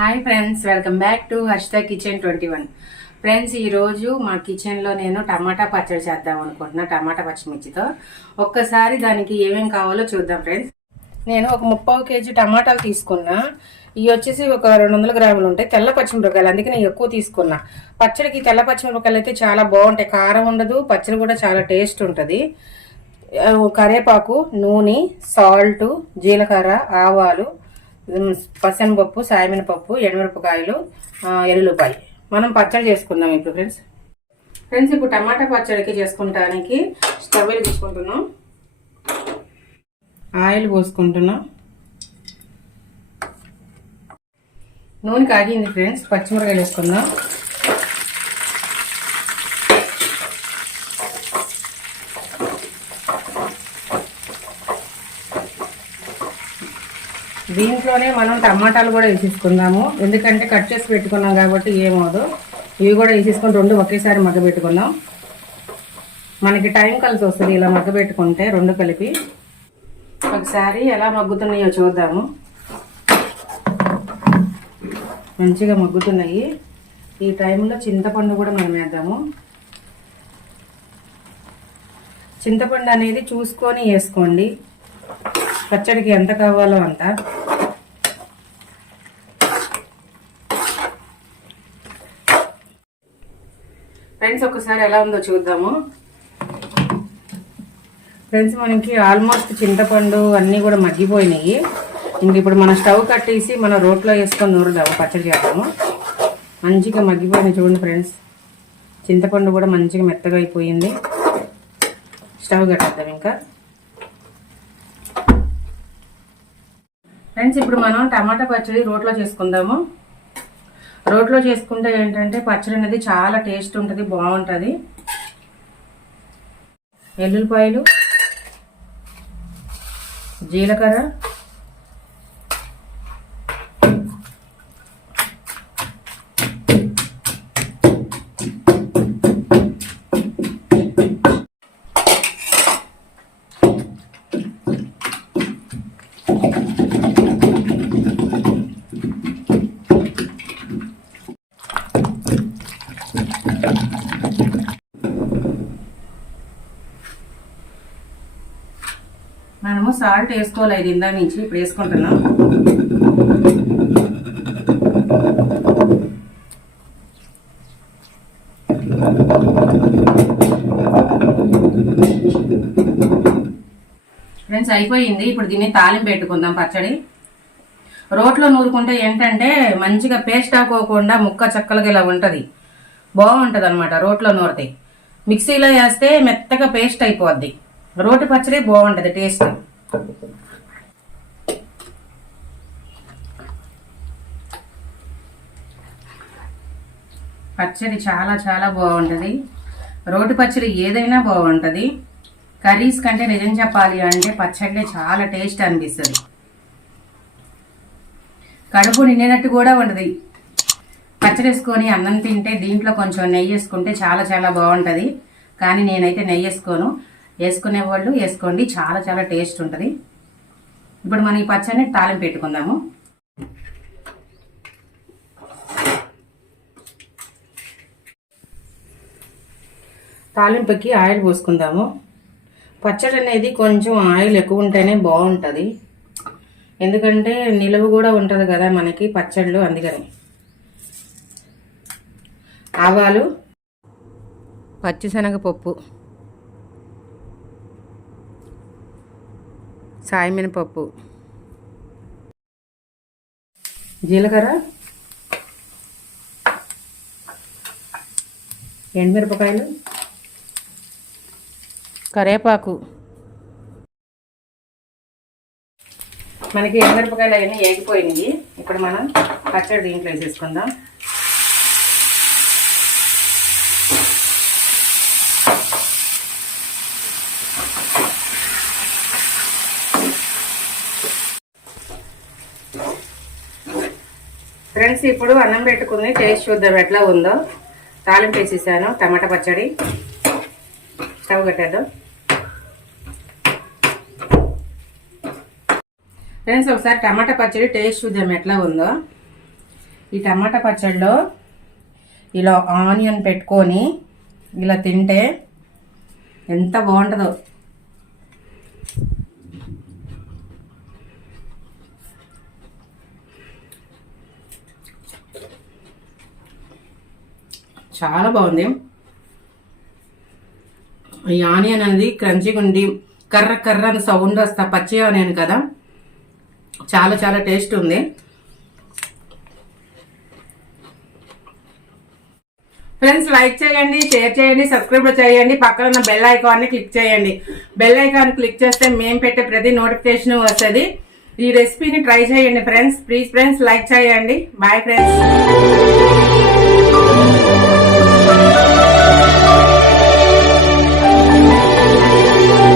Hi friends, welcome back to Harshitha kitchen 21. Friends, ఈరోజు మా కిచెన్లో నేను టమాటా పచ్చడి చేద్దాం అనుకుంటున్నా. టమాటా పచ్చిమిర్చితో ఒక్కసారి దానికి ఏమేం కావాలో చూద్దాం ఫ్రెండ్స్. నేను ఒక 30 కేజీ టమాటాలు తీసుకున్నా. ఇవి వచ్చేసి ఒక 200 గ్రాములు ఉంటాయి. తెల్ల పచ్చిమిరపకాయలు, అందుకే నేను ఎక్కువ తీసుకున్నా. పచ్చడికి తెల్ల పచ్చిమిరపకాయలు అయితే చాలా బాగుంటాయి, కారం ఉండదు, పచ్చడి కూడా చాలా టేస్ట్ ఉంటుంది. కరివేపాకు, నూనె, సాల్ట్, జీలకర్ర, ఆవాలు, పసనపప్పు, సాయమినపప్పు, ఎండుమిరపకాయలు, ఎల్లుల్లిపాయ. మనం పచ్చడి చేసుకుందాం ఇప్పుడు ఫ్రెండ్స్. ఇప్పుడు టమాటా పచ్చడికి చేసుకుంటానికి స్టవ్ వెలిగించుకుంటున్నాం. ఆయిల్ పోసుకుంటున్నాం. నూనె కాగింది ఫ్రెండ్స్. పచ్చిమిరపకాయలు వేసుకుందాం. దీంట్లోనే మనం టమాటాలు కూడా వేసేసుకుందాము, ఎందుకంటే కట్ చేసి పెట్టుకున్నాం కాబట్టి ఏమవుదు. ఇవి కూడా వేసేసుకొని రెండు ఒకేసారి మగ్గబెట్టుకుందాం. మనకి టైం కలిసి వస్తుంది ఇలా మగ్గబెట్టుకుంటే. రెండు కలిపి ఒకసారి ఎలా మగ్గుతున్నాయో చూద్దాము. మంచిగా మగ్గుతున్నాయి. ఈ టైంలో చింతపండు కూడా మనం వేద్దాము. చింతపండు అనేది చూసుకొని వేసుకోండి, పచ్చడికి ఎంత కావాలో అంత. ఫ్రెండ్స్, ఒకసారి ఎలా ఉందో చూద్దాము. ఫ్రెండ్స్, మనకి ఆల్మోస్ట్ చింతపండు అన్నీ కూడా మగ్గిపోయినాయి. ఇంక ఇప్పుడు మనం స్టవ్ కట్టేసి మనం రోట్లో వేసుకొని నూరుదాము, పచ్చడి చేద్దాము. మంచిగా మగ్గిపోయినాయి చూడండి ఫ్రెండ్స్. చింతపండు కూడా మంచిగా మెత్తగా అయిపోయింది. స్టవ్ కట్టేద్దాం ఇంకా. ఫ్రెండ్స్, ఇప్పుడు మనం టమాటా పచ్చడి రోట్లో చేసుకుందాము. రోట్లో చేసుకుంటే ఏంటంటే పచ్చడి అనేది చాలా టేస్ట్ ఉంటుంది, బాగుంటుంది. ఎల్లుల్లిపాయలు, జీలకర్ర, మనము సాల్ట్ వేసుకోలేదు ఇందా నుంచి, ఇప్పుడు వేసుకుంటున్నాం. ఫ్రెండ్స్, అయిపోయింది. ఇప్పుడు దీన్ని తాలింపు పెట్టుకుందాం. పచ్చడి రోట్లో నూరుకుంటే ఏంటంటే మంచిగా పేస్ట్ అవ్వకుండా ముక్క చక్కలుగా ఇలా ఉంటుంది, బాగుంటుంది అనమాట. రోట్లో నూరితే మిక్సీలో వేస్తే మెత్తగా పేస్ట్ అయిపోద్ది. రోటి పచ్చడి బాగుంటుంది టేస్ట్. పచ్చడి చాలా చాలా బాగుంటుంది. రోటి పచ్చడి ఏదైనా బాగుంటుంది. కర్రీస్ కంటే నిజం చెప్పాలి అంటే పచ్చడి చాలా టేస్ట్ అనిపిస్తుంది. కడుపు నిండినట్టు కూడా ఉంటుంది. పచ్చడి వేసుకొని అన్నం తింటే దీంట్లో కొంచెం నెయ్యి వేసుకుంటే చాలా చాలా బాగుంటుంది. కానీ నేనైతే నెయ్యి వేసుకోను. వేసుకునే వాళ్ళు వేసుకోండి, చాలా చాలా టేస్ట్ ఉంటుంది. ఇప్పుడు మనం ఈ పచ్చడిని తాలింపు పెట్టుకుందాము. తాలింపుకి ఆయిల్ పోసుకుందాము. పచ్చడి అనేది కొంచెం ఆయిల్ ఎక్కువ ఉంటేనే బాగుంటుంది, ఎందుకంటే నిలువ కూడా ఉంటుంది కదా మనకి పచ్చళ్ళు, అందుకని. ఆవాలు, పచ్చిశనగపప్పు, సాయమినపప్పు, జీలకర్ర, ఎండుమిరపకాయలు, కరివేపాకు. మనకి ఎండుమిరపకాయలు అవన్నీ ఏగిపోయినాయి. ఇప్పుడు మనం పచ్చడి దీంట్లో వేసేసుకుందాం. ఫ్రెండ్స్, ఇప్పుడు అన్నం పెట్టుకుని టేస్ట్ చూద్దాం ఎట్లా ఉందో. తాలింపు వేసేసాను టమాటా పచ్చడి. స్టవ్ కట్టేద్దాం. ఫ్రెండ్స్ ఒకసారి టమాటా పచ్చడి టేస్ట్ చూద్దాం ఎట్లా ఉందో. ఈ టమాటా పచ్చడిలో ఇలా ఆనియన్ పెట్టుకొని ఇలా తింటే ఎంత బాగుంటుందో. చాలా బాగుంది. ఈ ఆనియన్ అనేది క్రంచీగా ఉండి కర్ర కర్ర అని సౌండ్ వస్తా, పచ్చి ఆనియన్ కదా, చాలా చాలా టేస్ట్ ఉంది. ఫ్రెండ్స్ లైక్ చేయండి, షేర్ చేయండి, సబ్స్క్రైబ్ చేయండి, పక్కన ఉన్న బెల్ ఐకాన్ని క్లిక్ చేయండి. బెల్ ఐకాన్ క్లిక్ చేస్తే మేము పెట్టే ప్రతి నోటిఫికేషన్ వస్తుంది. ఈ రెసిపీని ట్రై చేయండి ఫ్రెండ్స్. ప్లీజ్ ఫ్రెండ్స్ లైక్ చేయండి. Bye friends.